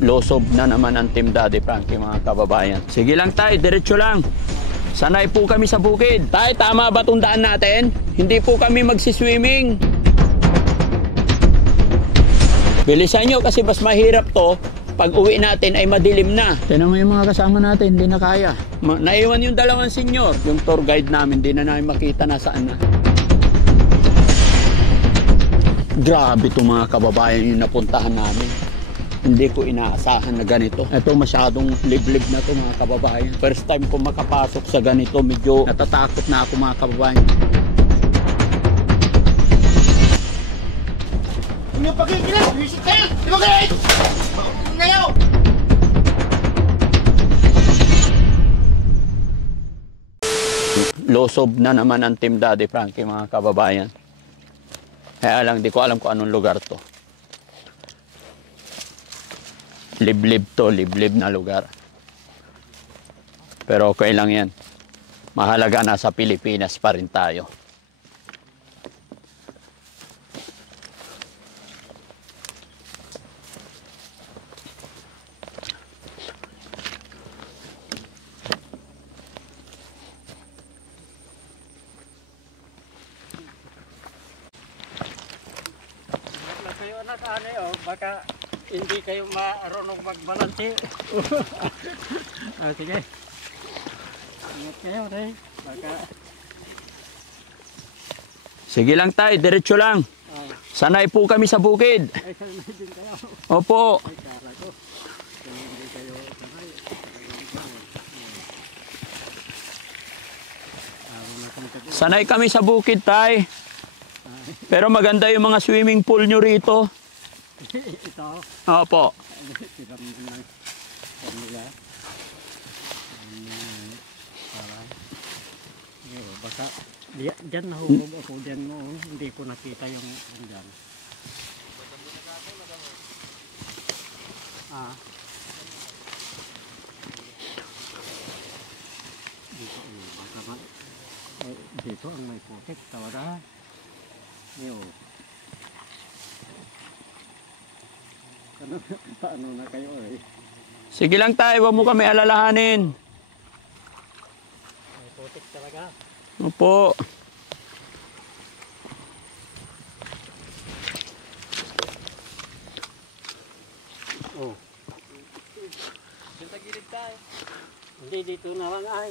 Losob na naman ang Team Daddy Frankie, mga kababayan. Sige lang tay, diretso lang. Sanay po kami sa bukid. Tay, tama ba itong daan natin? Hindi po kami magsiswimming. Bilisan nyo kasi mas mahirap to. Pag uwi natin ay madilim na. Tignan mo yung mga kasama natin, hindi na kaya. Naiwan yung dalawang senyor. Yung tour guide namin, hindi na namin makita nasaan na. Grabe itong mga kababayan yung napuntahan namin. Hindi ko inaasahan na ganito. Ito masyadong liblib na to mga kababayan. First time ko makapasok sa ganito, medyo natatakot na ako mga kababayan. Yung pagkikilan, visit kayo! Di ba guys? Ngayon! Losob na naman ang Team Daddy Frankie, mga kababayan. Kaya lang, di ko alam kung anong lugar to. Liblib to, liblib na lugar. Pero okay lang yan. Mahalaga, nasa Pilipinas pa rin tayo. Kayo anak baka hindi kayo marunong magbalanse. Sige. Ingat kayo, Ray. Baka... Sige lang tay, diretso lang. Sanay po kami sa bukid. Ay, sanay din kayo. Opo. Ay, kala ko. Hindi kayo sanay. Sanay kami sa bukid, tay. Pero maganda yung mga swimming pool nyo rito. Ito? Opo. Siram din lang. Pamila. Baka dyan nahulog ako dyan mo. Hindi ko nakita yung dyan. Dito ang may putik. Tawara. Paano na kayo eh? Sige lang tayo, huwag mo kami alalahanin. May putik talaga. Opo. Oh. Dito gilid tayo. Hindi, dito na lang ay.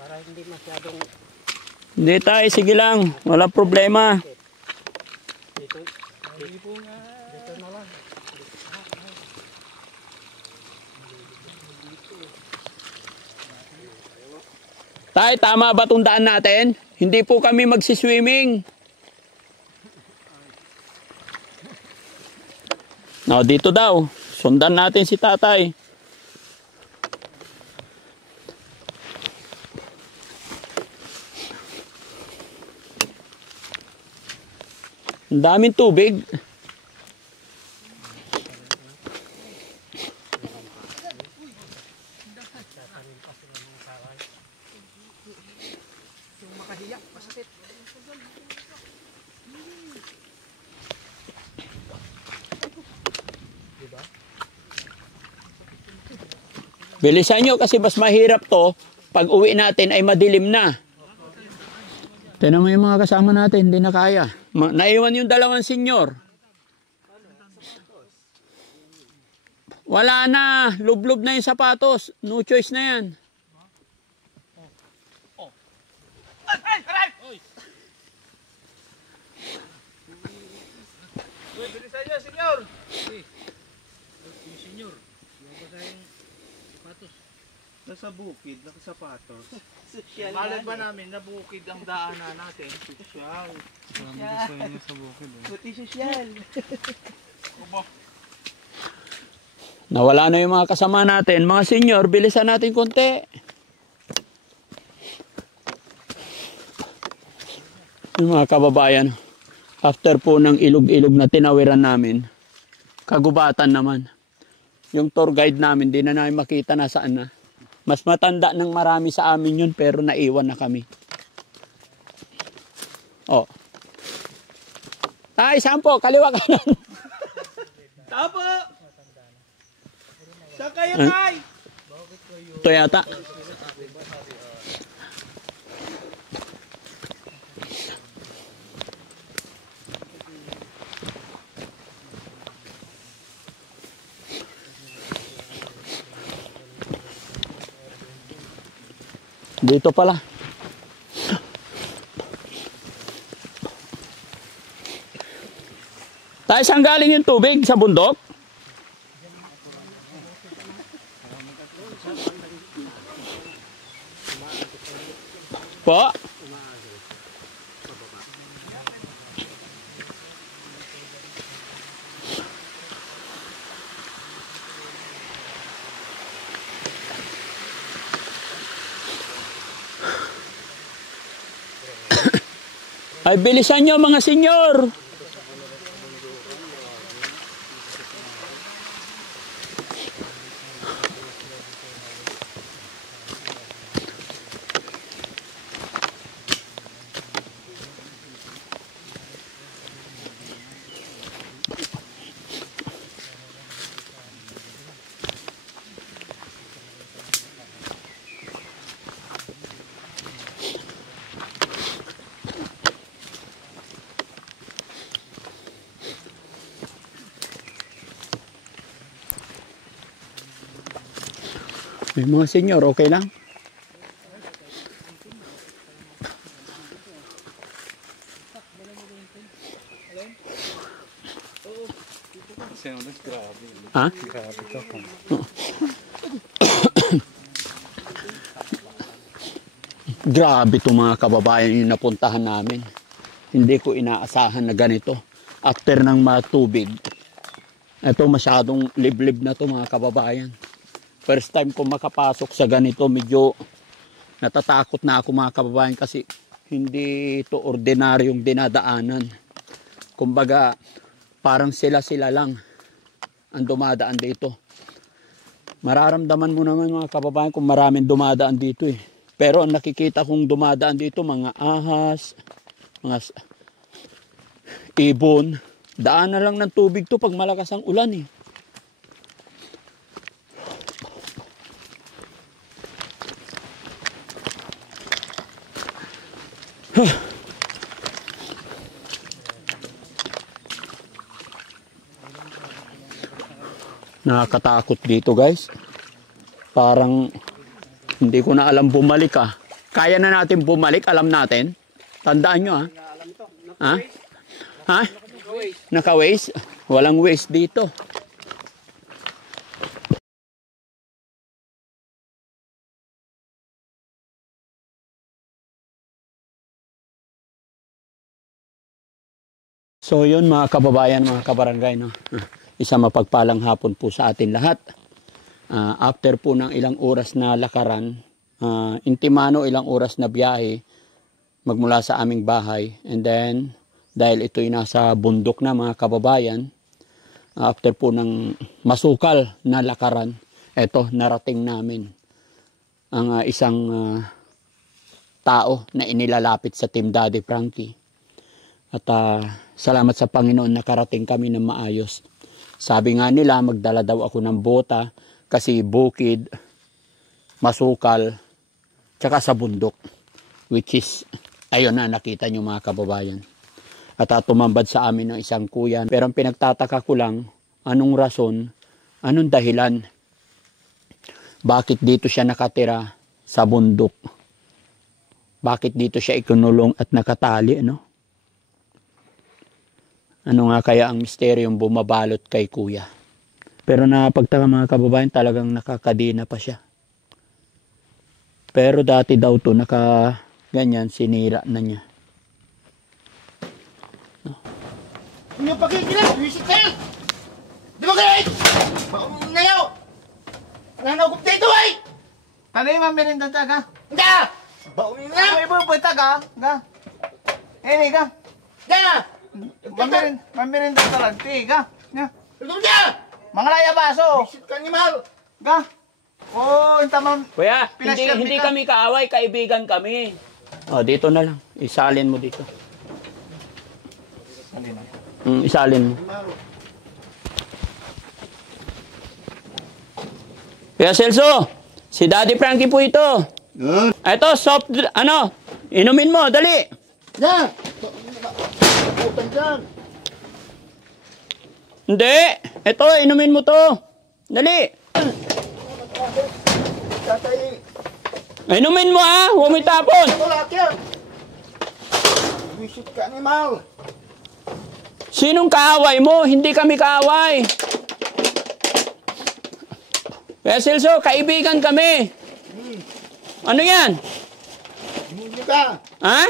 Para hindi masyadong... Hindi tayo, sige lang. Walang problema. Dito. Dito na lang. Tay, tama ba itong daan natin? Hindi po kami magsiswimming. No, dito daw. Sundan natin si tatay. Ang daming tubig. Bilisan nyo kasi mas mahirap to. Pag uwi natin ay madilim na. Tignan mo yung mga kasama natin, hindi na kaya. Naiwan yung dalawang senyor. Wala na, lublob na yung sapatos. No choice na yan. Bilisan niyo, senyor! Senyor, yung ba tayong sapatos? Nasa bukid, nakasapatos. Malag ba namin na bukid ang daanan natin? Sosyal. Sosyal. Sa bukid, eh. Buti sosyal. Nawala na yung mga kasama natin. Mga senyor, bilisan natin konti. Yung mga kababayan, after po ng ilog-ilog na tinawiran namin, kagubatan naman. Yung tour guide namin, di na namin makita na saan na. Mas matanda ng marami sa amin yun, pero naiwan na kami. Oh. Ay, saan po? Kaliwa kanan. Tapo! Saan kayo, Eh? Tay? Ito yata. Dito pala. Tayo, saan galing yung tubig? Sa bundok? Po? Ay, bilisan nyo mga senyor. May mga senyor, okay lang? Ha? Grabe itong mga kababayan yung napuntahan namin. Hindi ko inaasahan na ganito. After ng matubig, ito masyadong liblib na to mga kababayan. First time ko makapasok sa ganito, medyo natatakot na ako mga kababayan kasi hindi ito ordinaryong dinadaanan. Kumbaga, parang sila-sila lang ang dumadaan dito. Mararamdaman mo naman mga kababayan kung maraming dumadaan dito eh. Pero ang nakikita kong dumadaan dito, mga ahas, mga ibon. Daan na lang ng tubig to pag malakas ang ulan eh. Nakakatakot dito guys. Parang hindi ko na alam bumalik ah. Kaya na natin bumalik, alam natin. Tandaan nyo ah. Ha? Ha? Naka-waste? Walang waste dito. So yun mga kababayan, mga kabarangay, no? Isang mapagpalang hapon po sa atin lahat. After po ng ilang oras na lakaran, intimano ilang oras na biyahe magmula sa aming bahay. And then, dahil ito'y nasa bundok na mga kababayan, after po ng masukal na lakaran, eto narating namin ang isang tao na inilalapit sa Team Daddy Frankie. At salamat sa Panginoon nakarating kami ng maayos. Sabi nga nila magdala daw ako ng bota kasi bukid, masukal, tsaka sa bundok. Which is, ayun na nakita nyo mga kababayan. At tumambad sa amin ng isang kuya. Pero ang pinagtataka ko lang, anong rason, anong dahilan? Bakit dito siya nakatira sa bundok? Bakit dito siya ikinulong at nakatali, ano? Ano nga kaya ang misteryong bumabalot kay kuya? Pero napagtaka mga kababayan, talagang nakakadina pa siya. Pero dati daw to ganyan, sinira na niya. Ano pakikilang? Visit kayo! Di ba kayo? Baka ngayon! Nanagop dito ay! Tanay mamirinda taga. Hindi! Baka ngayon! Ay, boy taga. Ga. Eh, ga. Hindi! Mamirinda talag. Tiga. Nga. Ito niya! Mga laya baso. Visit ka ni Mahal! Ga. Oh, intamam. Kuya, Pinashare hindi kita. kami kaaway, kaibigan kami. Oh, dito na lang. Isalin mo dito. Isalin mo. Kuya Celso, si Daddy Frankie po ito. Yan. Ito, soft, inumin mo, dali. Yan. Putan dyan. Hindi, ito, inumin mo to. Dali. Tatay. Inumin mo ha, huwag mo itapon. Ito lahat yan. Visit ka animal. Sinong kaaway mo? Hindi kami kaaway. Kuya Celso, kaibigan kami. Ano yan? Demonyo ka. Ha?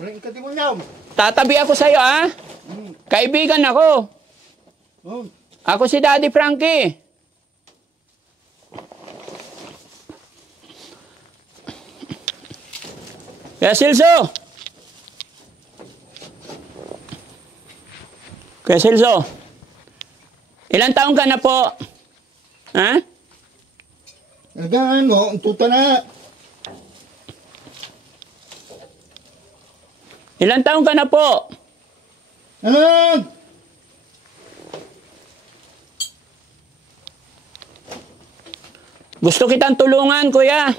Walang ikademonyo. Tatabi ako sa'yo ha? Kaibigan ako. Oh. Ako si Daddy Frankie. Kuya Celso. Kuya Celso. Ilang taon ka na po? Ha? Nagaan mo, ang tuta na. Ilang taon ka na po? Alam! Gusto kitang tulungan, kuya.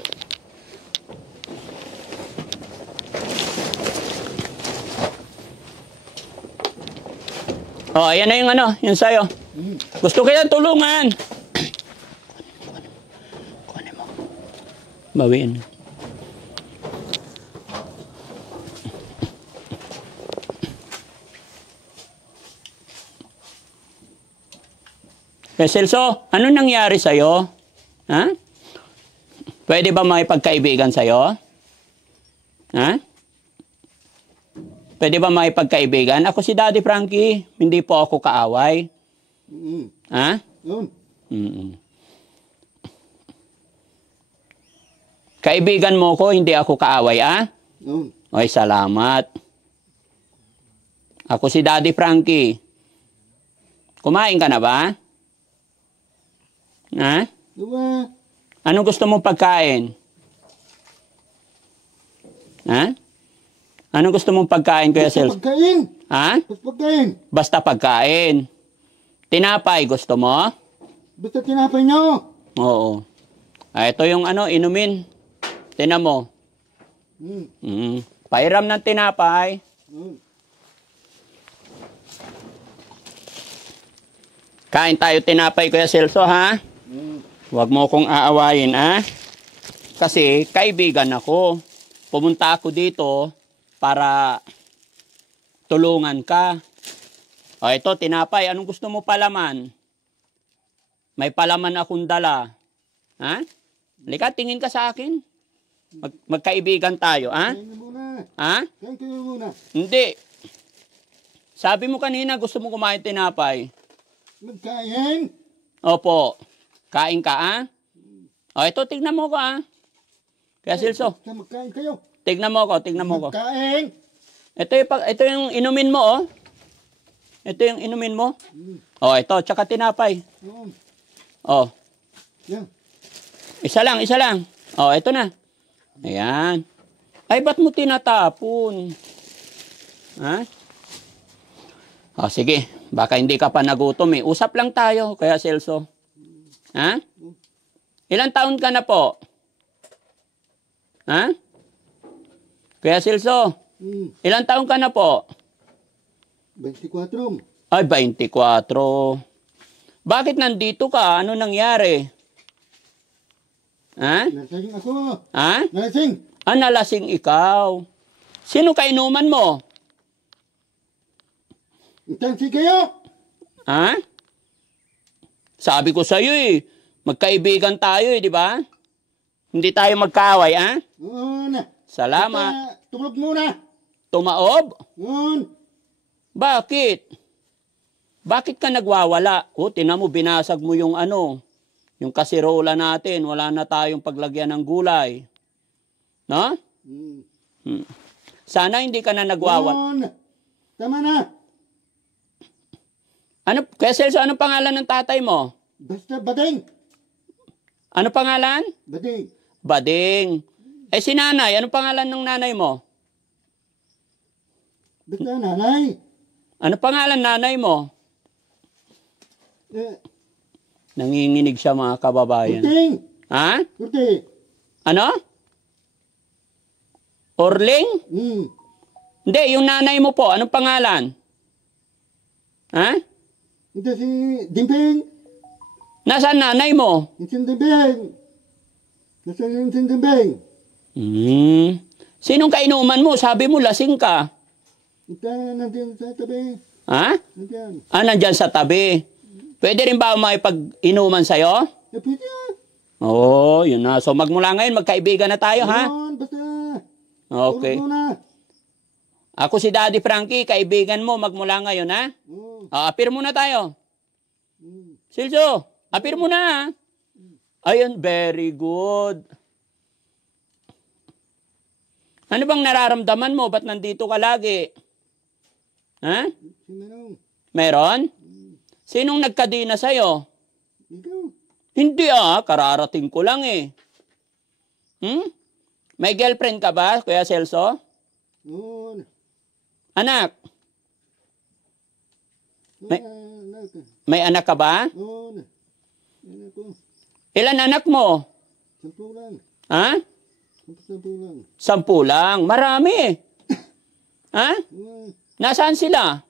Oh, ayan na yung yung sayo. Gusto kitang tulungan. Kunin mo. Bawiin. Kaya Celso, ano nangyari sa'yo? Ha? Pwede ba makipagkaibigan sa'yo? Ha? Pwede ba makipagkaibigan? Ako si Daddy Frankie, hindi po ako kaaway. Ha? Yun. Kaibigan mo ko, hindi ako kaaway, ah? Yun. Oy, salamat. Ako si Daddy Frankie. Kumain ka na ba? Ha? Diba? Anong gusto mong pagkain? Ha? Anong gusto mong pagkain, Kuya Basta Celso? pagkain. Ha? Basta pagkain. Basta pagkain. Tinapay, gusto mo? Basta tinapay nyo. Oo. Ito yung inumin. Tinan mo. Pairam ng tinapay. Kain tayo tinapay, Kuya Celso, ha? Huwag mo kong aawayin, ha? Kasi kaibigan ako. Pumunta ako dito para tulungan ka. O ito, tinapay. Anong gusto mo palaman? May palaman akong dala. Ha? Halika, tingin ka sa akin. Magkaibigan tayo, ha? Kain na muna. Ha? Kain kayo muna. Hindi. Sabi mo kanina gusto mo kumain tinapay. Magkain. Opo. Kain ka, ha? O ito, tignan mo ko, ha? Kaya Celso, Basta magkain kayo. tignan mo ko, tignan mo ko. Magkain. Ito yung inumin mo, oh. Ito yung inumin mo. Oh, ito, tsaka tinapay. Yun. Oh, Yan. isa lang. Oh, ito na. Ayan. Ay, ba't mo tinatapon? Ha? Oh, sige. Baka hindi ka pa nagutom eh. Usap lang tayo, Kaya Celso. Ha? Ilang taon ka na po? Ha? Kaya Celso, ilang taon ka na po? 24. Ay, 24. Bakit nandito ka? Ano nangyari? Ha? Nalasing ako. Ha? Nalasing. Nalasing ikaw. Sino kainuman mo? Itansi kayo. Ha? Sabi ko sa'yo eh, magkaibigan tayo eh, di ba? Hindi tayo magkaaway, ha? Oo na. Salamat. Basta tulog muna. Tumaob? Yun. Bakit? Bakit ka nagwawala? O, tinan mo, binasag mo yung yung kasirola natin. Wala na tayong paglagyan ng gulay. No? Sana hindi ka na nagwawala. Yun. Tama na. Kaya Celso, anong pangalan ng tatay mo? Basta bading. Ano pangalan? Bading. Bading. Si nanay, anong pangalan ng nanay mo? Basta nanay. Ano pangalan nanay mo? Nanginginig siya mga kababayan. Kurting! Ha? Kurting! Ano? Orling? Hindi, yung nanay mo po, anong pangalan? Ha? Ito si Dimping! Nasaan nanay mo? Si Dimping! Nasa yung si Dimping! Sinong kainuman mo? Sabi mo, lasing ka. Ito, nandiyan sa tabi. Ha? Nandiyan. Nandyan sa tabi. Pwede rin ba makipag-inuman sa'yo? Pwede. Oo, yun na. So magmula ngayon, magkaibigan na tayo, ha? Yun, basta. Okay. Tulog muna. Ako si Daddy Frankie, kaibigan mo magmula ngayon, ha? Appear muna tayo. Silso, appear muna, ha? Ayun, very good. Ano bang nararamdaman mo? Ba't nandito ka lagi? Ha? Meron? Sinong nagkadina sa'yo? Ikaw. Hindi kararating ko lang eh. May girlfriend ka ba, Kuya Celso? Noon. Anak? May anak ka ba? Noon. Anak ko. Ilan anak mo? 10 lang. Ha? 10 lang. 10 lang. Marami. Ha? Nasaan sila?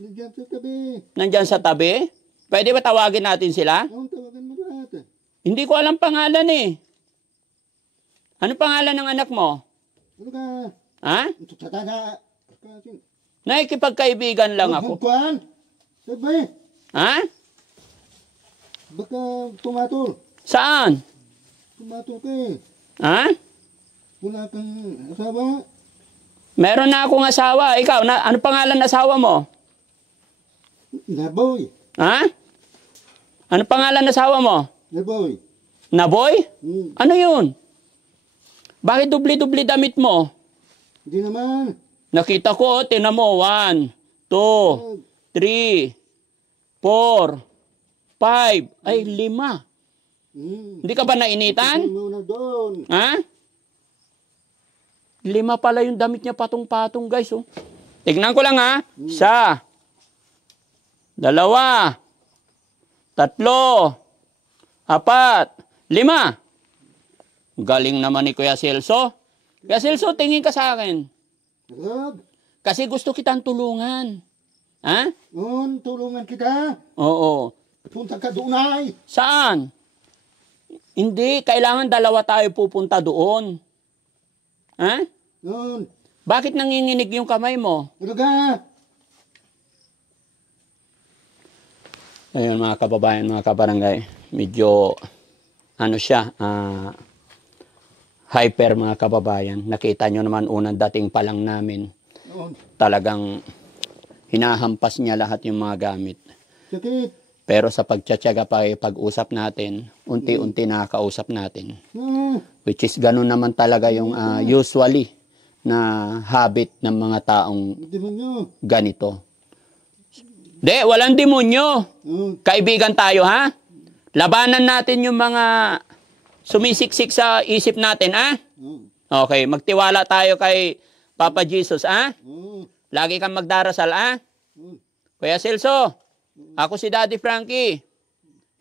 Nandiyan sa tabi. Nandyan sa tabi? Pwede ba tawagin natin sila? Tawagan mo lahat. Hindi ko alam pangalan eh. Ano pangalan ng anak mo? Ano ka? Ha? Ito sa tata. Nakikipagkaibigan lang ako. Kuan? Sabi. Ha? Baka tumatol. Saan? Tumatol ka eh. Ha? Wala kang asawa. Meron na akong asawa. Ikaw, ano pangalan ng asawa mo? Naboy. Ha? Ano pangalan ng asawa mo? Naboy. Naboy? Ano yun? Bakit dubli-dubli damit mo? Hindi naman. Nakita ko, tinan mo. 1, 2, 3, 4, 5. Ay, 5. Hindi ka ba nainitan? Muna doon. Ha? 5 pala yung damit niya patong-patong, guys. Oh. Tignan ko lang, ha? 1, 2, 3, 4, 5. 5. Galing naman ni Kuya Celso. Kuya Celso, tingin ka sa akin. Kasi gusto kitang tulungan. Ha? Noon, tulungan kita. Oo. Punta ka doon ay. Saan? Hindi, kailangan 2 tayo pupunta doon. Ha? Noon. Bakit nanginginig yung kamay mo? Ano ka? Ayun mga kababayan, mga kabarangay, medyo siya, hyper mga kababayan. Nakita nyo naman unang dating pa lang namin. Noon. Talagang hinahampas niya lahat yung mga gamit. Sakit. Pero sa pagtsatsaga pag-usap natin, unti-unti nakakausap natin. Which is ganun naman talaga yung usually na habit ng mga taong Demonyo. ganito. Walang demonyo. Kaibigan tayo, ha? Labanan natin yung mga sumisiksik sa isip natin, ha? Okay, magtiwala tayo kay Papa Jesus, ha? Lagi kang magdarasal, ha? Kuya Celso, ako si Daddy Frankie.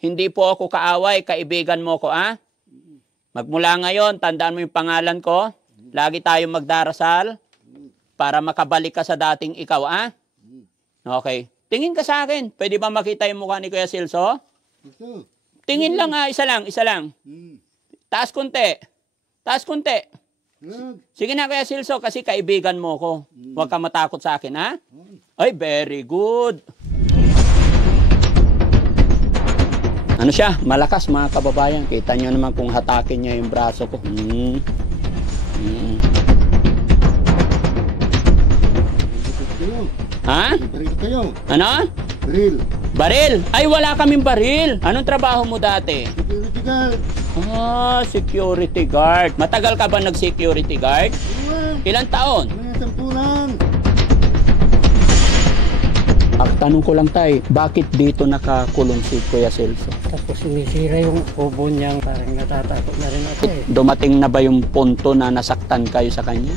Hindi po ako kaaway, kaibigan mo ko, ha? Magmula ngayon, tandaan mo yung pangalan ko. Lagi tayong magdarasal para makabalik ka sa dating ikaw, ha? Okay. Tingin ka sa akin. Pwede ba makita yung mukha ni Kuya Celso? Tingin lang, ha? Isa lang. Taas konti. Taas konti. Sige na, Kuya Celso, kasi kaibigan mo ko. Huwag ka matakot sa akin, ha? Ay, very good. Ano siya? Malakas, mga kababayan. Kita nyo naman kung hatakin niya yung braso ko. Ha? Baril kayo. Ano? Baril. Baril? Ay, wala kaming baril. Anong trabaho mo dati? Security guard. Security guard. Matagal ka ba nag-security guard? Ilang taon? Mga 10 lang. Tanong ko lang tay, bakit dito nakakulong si Kuya Celso? Tapos sinisira yung kubo niyang parang natatakot na rin ako eh. Dumating na ba yung punto na nasaktan kayo sa kanya?